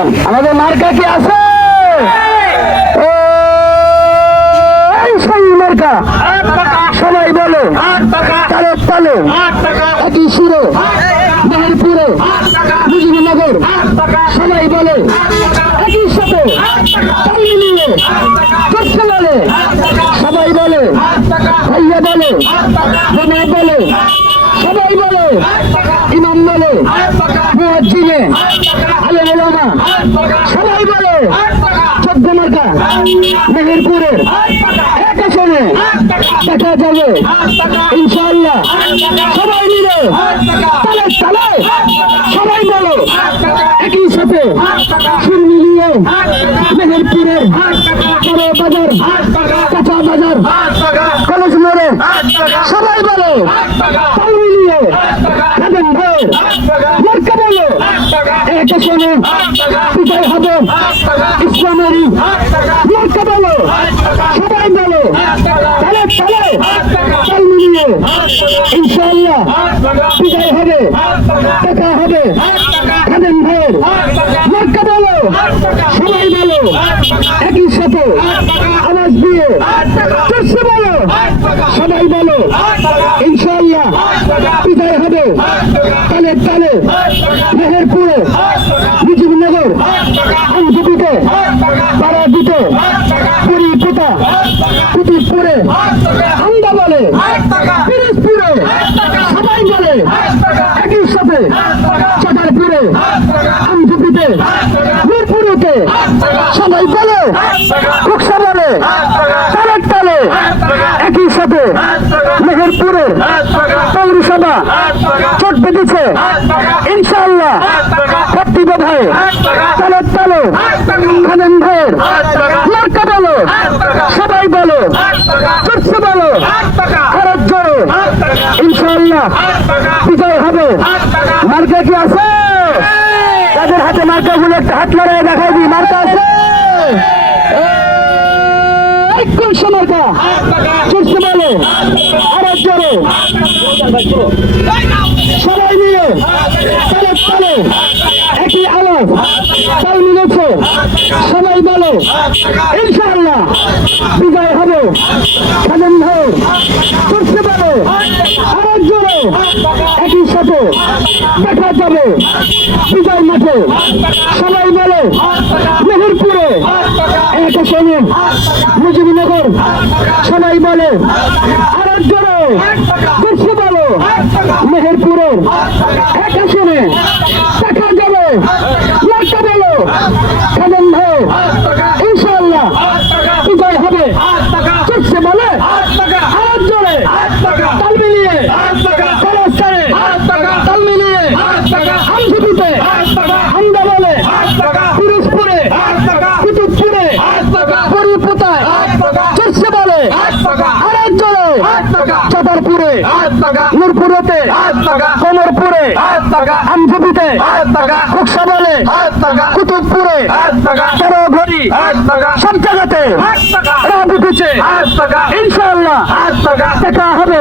আমাদের মার্কা কি আছে? মার্কা। সবাই বলে। তালে তালে। একই সুরে। মেহেরপুরে। মুজিবনগর। সবাই বলে। একই সাথে। বলে সবাই বলে। ভাইয়া বলে। বলে। সবাই বলে, ইমাম বলে, মুয়াজ্জিনে আলেম ওলামা সবাই বলে, চোদ্দ মার্কা, মেহেরপুরের এক আসনে দেখা যাবে। ইনশাআল্লাহ, সবাই মিলে, তালে তালে, সবাই বলো, একই সাথে সুর মিলিয়ে মেহেরপুরের বড় বাজার, কাঁচা বাজার, কলেজ মোড়ে, সবাই বলো তাল মিলিয়ে খাবেন ভাইয়ের মার্কা বলো এক আসনে বিজয় হবে ইসলামেরই মার্কা বলো। সবাই বলো। তাহলে তালে। তাল মিলিয়ে। ইনশাল্লাহ পিতাই হবে। টাকা হবে। খাদেন ভাইয়ের মার্কা বলো। সবাই বলো একই সাথে আওয়াজ দিয়ে চর্চে বলো সবাই বলো ইনশাআল্লাহ বিজয় হবে তালে তালে মেহেরপুরে মুজিবনগর আমজুপিতে পাড়াদিতে পুরী পোতা কুতুবপুরে আমরা বলে পিরোজপুরে সবাই বলে একই সাথে চটারপুরে আমজুপিতে, মিরপুরেতে সবাই বলে কুকসা বলে তালের তালে একই সাথে মেহেরপুরে পৌরসভা চোট বেঁধেছে। ইনশাআল্লাহ মার্কা বলো, সবাই বলো বলো কি আছে? তাদের হাতে মার্কা গুলো একটা হাত লড়াই দেখাই দিই। মার্কা আছে? কোন সময়টা চুরছে বলো খরচ জোরে। সবাই মিলে। তালে তালে। একই আওয়াজ। তাল মিলেছে। সবাই বলো, ইনশাআল্লাহ। বিজয় হবে। খালেন ভাই চুরছে জোরে একই সাথে দেখা যাবে। বিজয় মাঠে সবাই বলে, মেহেরপুরে এক আসনে মুজিবনগর সবাই বলে আরেক জোরে আসনে দেখা যাবে খালেন ভাই ইনশাআল্লাহ বিজয় হবে চলছে বলে হাত জোরে তাল মিলিয়ে খরচ করে তাল মিলিয়ে আমঝুপিতে আমরা বলে পিরোজপুরে কুতুবপুরে পরিপুতায় চলছে বলে হাত জোরে চতারপুরে নূরপুরেতে। কোমরপুরে আমঝুপিতে কুকসা বলে কুতুবপুরে। সব জায়গাতে রাত উঠেছে ইনশাআল্লাহ। দেখা হবে।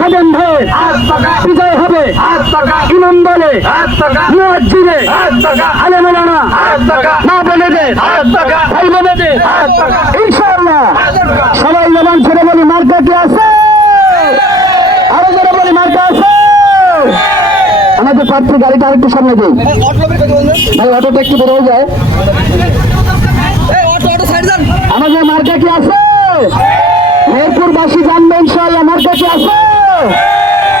খালেন ভাই বিজয় হবে। ইমাম বলে মুয়াজ্জিনে আলেম ওলামা মা বোনেদের ভাই বোনেদের ইনশাআল্লাহ। সবাই জবান ছেড়ে বলি মার্কা কি আছে আরও জোরে বলি মার্কা আছে প্রার্থী গাড়িটা আরেকটু সামনে দিই। ভাই অটোটা একটু বেরোয় যায়। আমাদের মার্কা কি আছে? মেহেরপুরবাসী জানবে ইনশাআল্লাহ মার্কা কি আছে?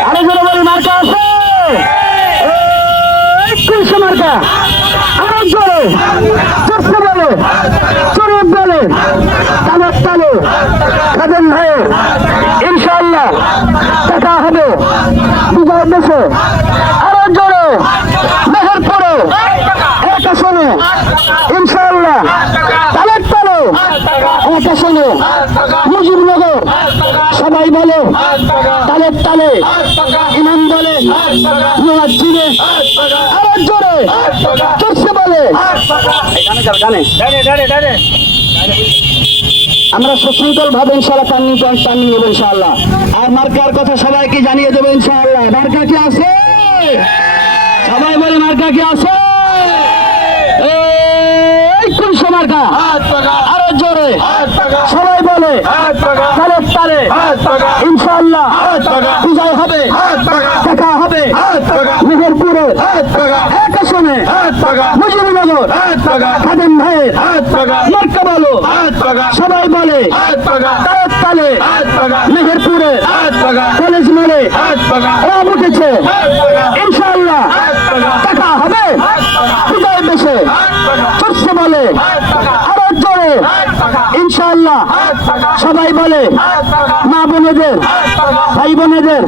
আরও জোরে বলি মার্কা আছে? একুশে মার্কা। আরও জোরে। চোখে বলে চোরে বলে তালের তালে। খাদেন ভাই ইনশাআল্লাহ দেখা হবে। বিজয় দেশে। মেহেরপুরে এক আসনে ইনশাআল্লাহ। তালের তালে এক আসনে মুজিবনগর সবাই বলে। তালের তালে। ইমাম বলে। জোরে। বলে। আমরা সুশৃঙ্খল ভাবে ইনশাল্লাহ টার্নিং পয়েন্ট টার্নিং নেব ইনশাআল্লাহ। আর মার্কার কথা সবাইকে জানিয়ে দেবো ইনশাআল্লাহ। মার্কা কি আছে? নাকি আছে সবাই বলে তারে ইনশাল্লাহ পূজায় হবে দেখা হবে মেহেরপুরে এক মুজিবনগর খাদেম ভাইয়ের মার্কা সবাই বলে তারে মেহেরপুরে কলেজ মেলে উঠেছে ইনশাল্লাহ দেখা হবে বিজয় বেশে চর্চে বলে আরও জোরে। ইনশাআল্লাহ সবাই বলে, মা বোনেদের, ভাই বোনেদের,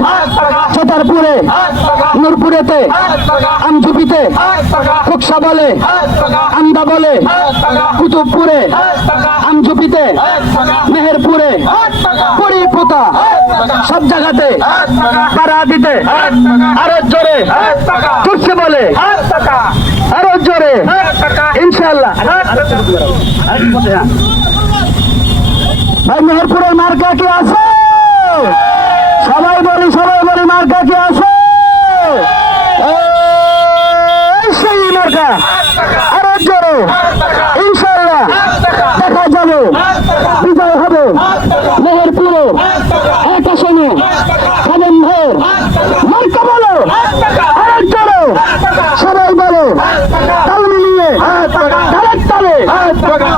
ছতারপুরে, নূরপুরেতে, আমঝুপিতে, খুকসা বলে, আমদা বলে, কুতুবপুরে, আমঝুপিতে, মেহেরপুরে, পরিপোতা, সব জায়গাতে, পাড়া দিতে, আরও জোরে চুরছে বলে ইনশাল্লাহ ভাই মেহেরপুরের মার্কা কি আছে? সবাই বলি সবাই বলি, মার্কা কি আছে? সেই মার্কা আরও জোরে ইনশাল্লাহ দেখা যাবে বিজয় হবে মেহেরপুরে এক আসনে খালেম ভাইয়ের মার্কা বলো আরও জোরে সবাই বলো তাল মিলিয়ে তালের তালে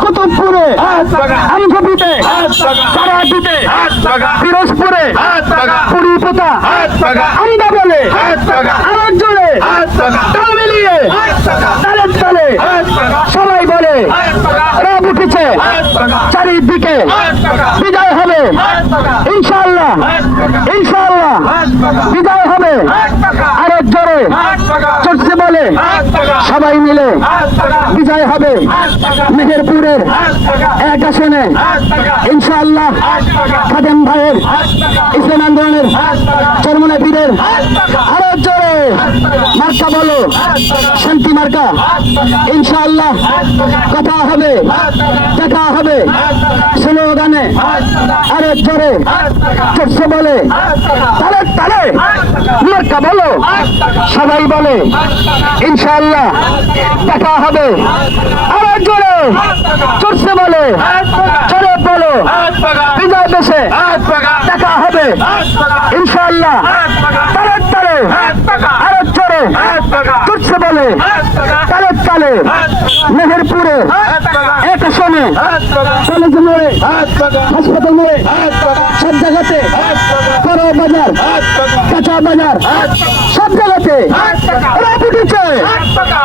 কুতুবপুরে আমঝুপিতে সারাটিতে পিরোজপুরে পোতা আমরা বলে আরও জোরে তাল মিলিয়ে তালে সবাই বলে রব উঠেছে চারিদিকে বিদায় হবে ইনশাল্লাহ ইনশাল্লাহ বিদায় হবে আরও জোরে চড়তে বলে। সবাই মিলে বিজয় হবে মেহেরপুরের এক আসনে। ইনশাআল্লাহ খাদেম ভাইয়ের ইসলাম আন্দোলনের চরমনে পীরের মার্কা বলো। শান্তি মার্কা। ইনশাআল্লাহ কথা হবে, দেখা হবে। স্লোগানে আরে জোরে চলছে বলে। তালে তালে। মার্কা বলো। সবাই বলে। ইনশাআল্লাহ দেখা হবে। আরও জোরে চলছে বলে। চলে বলো। বিজয় দেশে দেখা হবে। ইনশাআল্লাহ। তালে তালে। আরও বলে তালে তালে মেহেরপুরে এক আসনে কলেজ মোড়ে হাসপাতাল। মোড়ে সব জায়গাতে বড় বাজার কাঁচা বাজার সব জায়গাতে রাত উঠেছে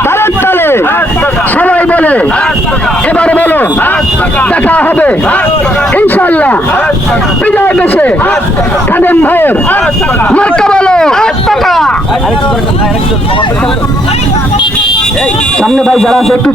তারের তালে সবাই বলে এবার বলো দেখা হবে। ইনশাল্লাহ বিজয় দেশে। খাদেম ভাইয়ের মার্কা বলো। সামনে ভাই যারা আছে একটু